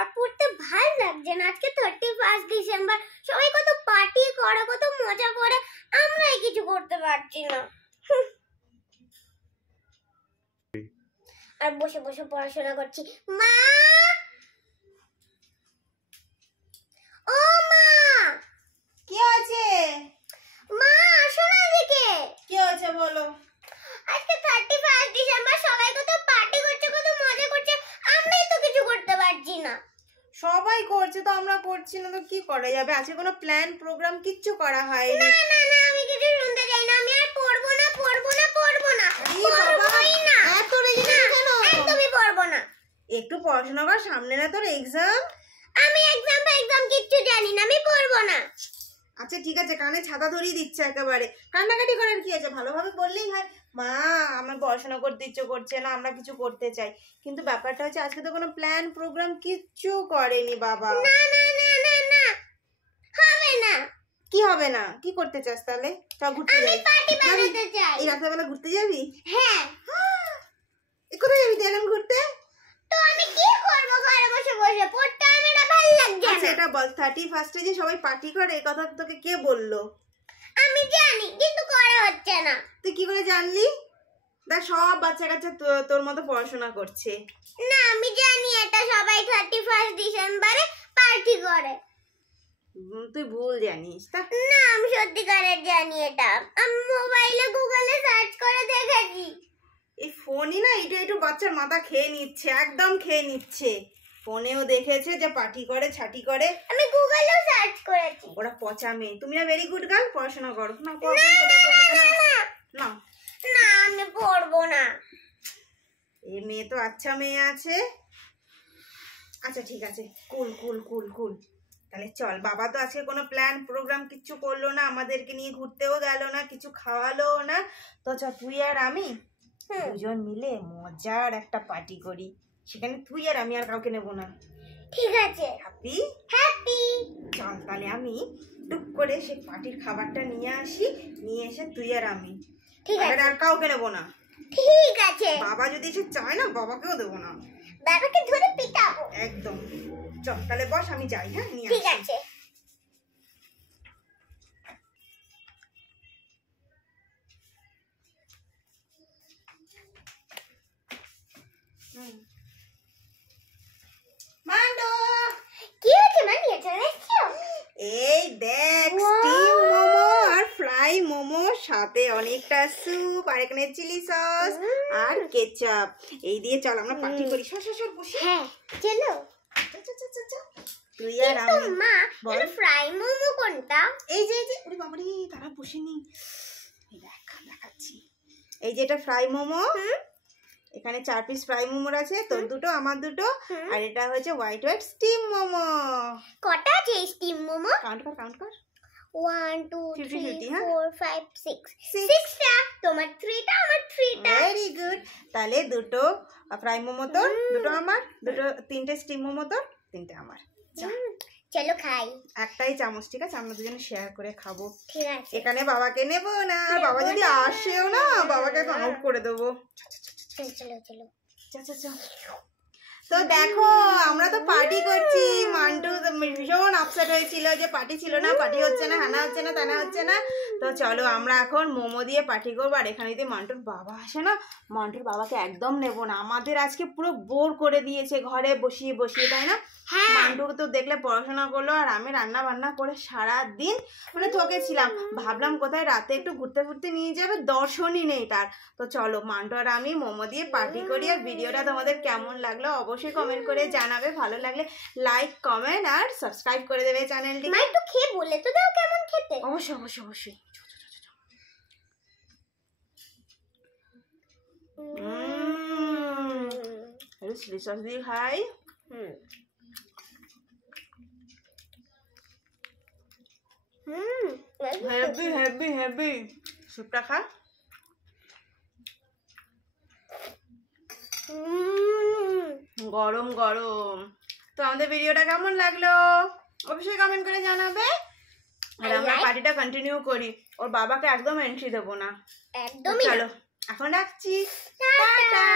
আর পড়তে ভালো লাগছে না। আজকে 31 ডিসেম্বর, সবাই কত পার্টি করে, কত মজা করে, আমরাই কিছু করতে পারছি না। আর বসে বসে পড়াশোনা করছি। মা, ও মা, কি আছে? মা আসো না এদিকে। কি হয়েছে বলো? আজকে 31 ডিসেম্বর, সবাই কত পার্টি করছে, কত মজা করছে, আমরাই তো কিছু করতে পারছি না। সবাই করছে তো আমরা করছি না, তো কি করা যাবে? আজকে কোনো প্ল্যান প্রোগ্রাম কিচ্ছু করা হয়নি। না না না, আমি কিছু শুনতে চাই না। আমি আর পড়বো না, পড়বো না, পড়বো না, পড়বোই না। এত রেগে কেন? একদমই পড়বো না। একটু পড়াশোনা কর, সামনে না তোর এক্সাম। আমি এক্সাম কিচ্ছু জানি না, আমি পড়বো না। আচ্ছা ঠিক আছে, কানে ছাতা ধরিয়ে দিচ্ছে একেবারে। কান্নাকাটি করার কি আছে? ভালোভাবে বললেই হয়, মা আমার পড়াশোনা করতে ইচ্ছে করছে না, আমরা কিছু করতে চাই। কিন্তু ব্যাপারটা হচ্ছে আজকে তো কোনো প্ল্যান প্রোগ্রাম কিচ্ছু করেনি বাবা। না না না না না, হবে না। কি হবে না? কি করতে চাস তাহলে? চল ঘুরতে যাই। আমি পার্টি বানাতে চাই। এই রাতের ঘুরতে যাবি? হ্যাঁ। কোথায় যাবি তুই এখন ঘুরতে? তো আমি কি করবো ঘরে বসে বসে? পড়তে আমার ভালো লাগছে আচ্ছা না। এটা বল, 31 যে সবাই পার্টি করে, এই কথা তোকে কে বললো? আমি জানি, কিন্তু করা হচ্ছে না। তুই কি করে জানলি? দেখ সব বাচ্চা কাচ্চা তোর মতো পড়াশোনা করছে। না, আমি জানি এটা সবাই 31 ডিসেম্বরে পার্টি করে। তুই ভুল জানিস। তা না, আমি সত্যিকারের জানি এটা। আমি মোবাইলে গুগলে সার্চ করে দেখেছি। এই ফোনই না একটু বাচ্চার মাথা খেয়ে নিচ্ছে, একদম খেয়ে নিচ্ছে। ফোনেও দেখেছে যে পার্টি করে, ছাটি করে। আমি গুগলেও সার্চ করেছি। ওরা পচা মেয়ে। তুমি না ভেরি গুড গার্ল, পড়াশোনা করো না। না না, আমি পড়বো না। এই মেয়ে তো আচ্ছা মেয়ে আছে। আচ্ছা ঠিক আছে, কুল কুল কুল কুল। তাহলে চল, বাবা তো আজকে কোনো প্ল্যান প্রোগ্রাম কিচ্ছু করলো না, আমাদেরকে নিয়ে ঘুরতেও গেল না, কিছু খাওয়ালো না। তো চল তুই আর আমি দুজন মিলে মজার একটা পার্টি করি। সেখানে তুই আর আমি, আর কাউকে নেবো না। ঠিক আছে। হ্যাপি? হ্যাপি। চল তাহলে আমি টুক করে সেই পার্টির খাবারটা নিয়ে আসি, নিয়ে এসে তুই আর আমি। ঠিক আছে। আর কাউকে নেবো না। ঠিক আছে। বাবা যদি এসে চায় না, বাবাকেও দেবো না। বাবাকে ধরে পিটাবো। একদম। চল তাহলে বস, আমি যাই। হ্যাঁ নিয়ে ঠিক আছে। মান্ডু, কি হয়েছে মা? নিয়ে চলে এসছো? এই দেখ স্টিম মোমো আর ফ্রাই মোমো, সাথে অনেকটা স্যুপ, আর এখানে চিলি সস আর কেচাপ। এই দিয়ে চল আমরা পার্টি করি। সর বসি। হ্যাঁ চলো। তুই আর আমি। মা, এটা ফ্রাই মোমো কোনটা? এই যে ওরে বাবারে, তারা বসেনি। এই দেখাচ্ছি। এই যে এটা ফ্রাই মোমো। এখানে 4 পিস ফ্রাই মোমোর আছে, তোর দুটো আমার দুটো। আর এটা হচ্ছে হোয়াইট স্টিম মোমো। কটা আছে স্টিম মোমো? কাউন্ট কর। 1 2 3 হ্যাঁ? 4 5 6 6টা। তোমার 3টা, আমার 3টা। Very good. তাহলে দুটো ফ্রাই মোমো তোর, দুটো আমার, দুটো 3টে স্টিম মোমো তোর, 3টে আমার। চলো খাই। একটাই চামচ, ঠিক আছে? আমরা দুজনে শেয়ার করে খাবো। ঠিক আছে। এখানে বাবাকে নেবো না, আর বাবা যদি আসেও না, বাবাকে আউট করে দেবো। চলো। চল। তো দেখো আমরা তো পার্টি করছি। মান্টু ভীষণ আপসেট হয়েছিল যে পার্টি ছিল না, পার্টি হচ্ছে না, হানা হচ্ছে না, তানা হচ্ছে না। তো চলো আমরা এখন মোমো দিয়ে পার্টি করবো। আর এখানে যদি মান্টুর বাবা আসে না, মান্টুর বাবাকে একদম নেবো না। আমাদের আজকে পুরো বোর করে দিয়েছে ঘরে বসিয়ে, তাই না? মান্টু তো দেখলে পড়াশোনা করলো, আর আমি রান্না বান্না করে সারা দিন মানে থকেছিলাম। ভাবলাম কোথায় রাতে একটু ঘুরতে নিয়ে যাবে, দর্শনই নেই তার। তো চলো মান্টু আর আমি মোমো দিয়ে পার্টি করি। আর ভিডিওটা তোমাদের কেমন লাগলো অবশ্যই কমেন্ট করে জানাবে। ভালো লাগলে লাইক, কমেন্ট আর সাবস্ক্রাইব করে দেবে চ্যানেলটি। মা একটু খেয়ে বলে তো দাও কেমন খেতে। অবশ্যই। চিলি সস দিয়ে খাই। হেভি স্যুপটা খা। গরম। তো আমাদের ভিডিওটা কেমন লাগলো অবশ্যই কমেন্ট করে জানাবে। আর আমরা পার্টিটা কন্টিনিউ করি। ওর বাবাকে একদম এন্ট্রি দেবো না। একদমই। চলো এখন রাখছি। টাটা।